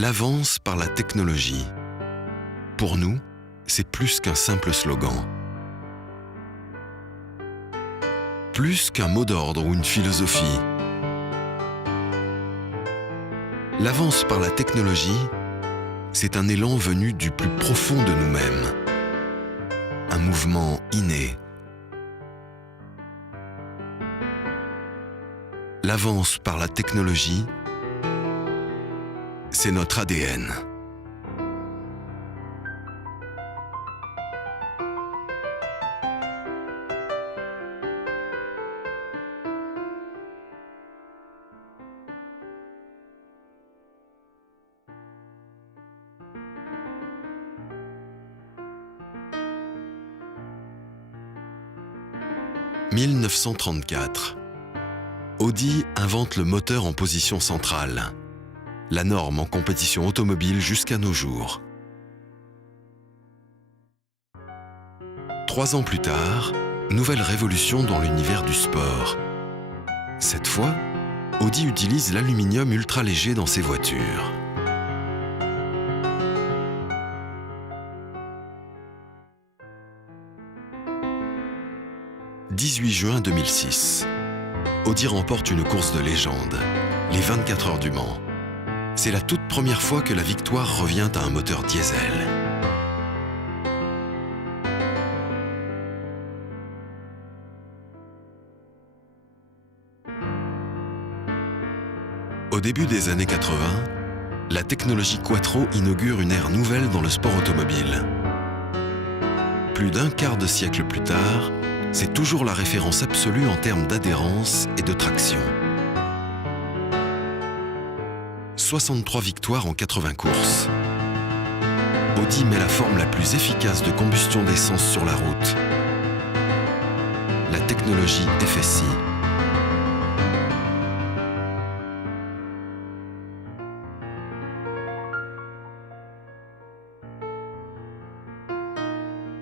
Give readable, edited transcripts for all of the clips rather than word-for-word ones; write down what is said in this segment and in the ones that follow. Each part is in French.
L'avance par la technologie. Pour nous, c'est plus qu'un simple slogan. Plus qu'un mot d'ordre ou une philosophie. L'avance par la technologie, c'est un élan venu du plus profond de nous-mêmes. Un mouvement inné. L'avance par la technologie, c'est notre ADN. « 1934. Audi invente le moteur en position centrale, la norme en compétition automobile jusqu'à nos jours. 3 ans plus tard, nouvelle révolution dans l'univers du sport. Cette fois, Audi utilise l'aluminium ultra léger dans ses voitures. « 18 juin 2006. Audi remporte une course de légende, les 24 heures du Mans. C'est la toute première fois que la victoire revient à un moteur diesel. Au début des années 80, la technologie Quattro inaugure une ère nouvelle dans le sport automobile. Plus d'un quart de siècle plus tard, c'est toujours la référence absolue en termes d'adhérence et de traction. 63 victoires en 80 courses. Audi met la forme la plus efficace de combustion d'essence sur la route. La technologie FSI.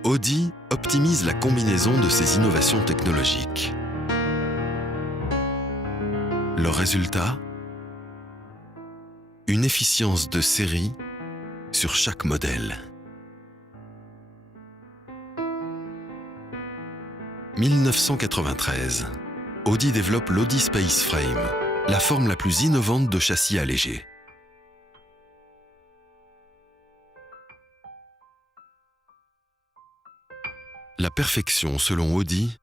Audi optimise la combinaison de ces innovations technologiques. Le résultat ? Une efficience de série sur chaque modèle. 1993. Audi développe l'Audi Space Frame, la forme la plus innovante de châssis allégé. La perfection, selon Audi,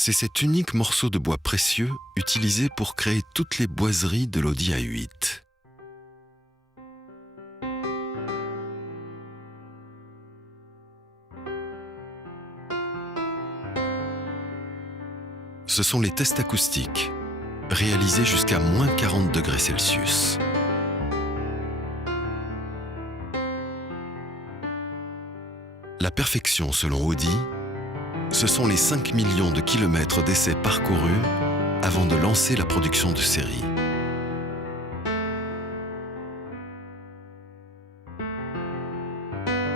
c'est cet unique morceau de bois précieux utilisé pour créer toutes les boiseries de l'Audi A8. Ce sont les tests acoustiques, réalisés jusqu'à moins 40 degrés Celsius. La perfection, selon Audi, ce sont les 5 millions de kilomètres d'essais parcourus avant de lancer la production de série.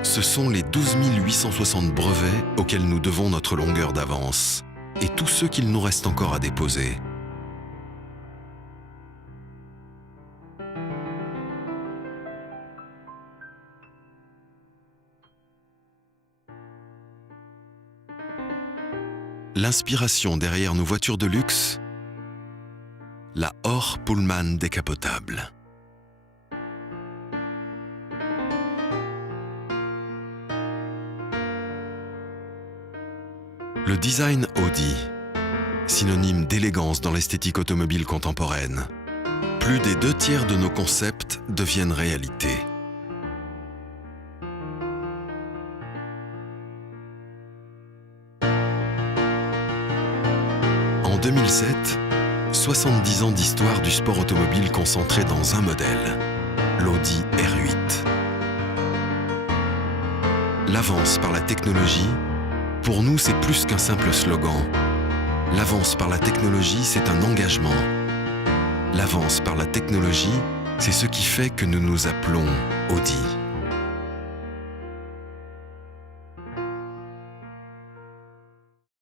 Ce sont les 12 860 brevets auxquels nous devons notre longueur d'avance et tous ceux qu'il nous reste encore à déposer. L'inspiration derrière nos voitures de luxe, la Or Pullman décapotable. Le design Audi, synonyme d'élégance dans l'esthétique automobile contemporaine. Plus des 2/3 de nos concepts deviennent réalité. En 2007, 70 ans d'histoire du sport automobile concentré dans un modèle, l'Audi R8. L'avance par la technologie, pour nous, c'est plus qu'un simple slogan. L'avance par la technologie, c'est un engagement. L'avance par la technologie, c'est ce qui fait que nous nous appelons Audi.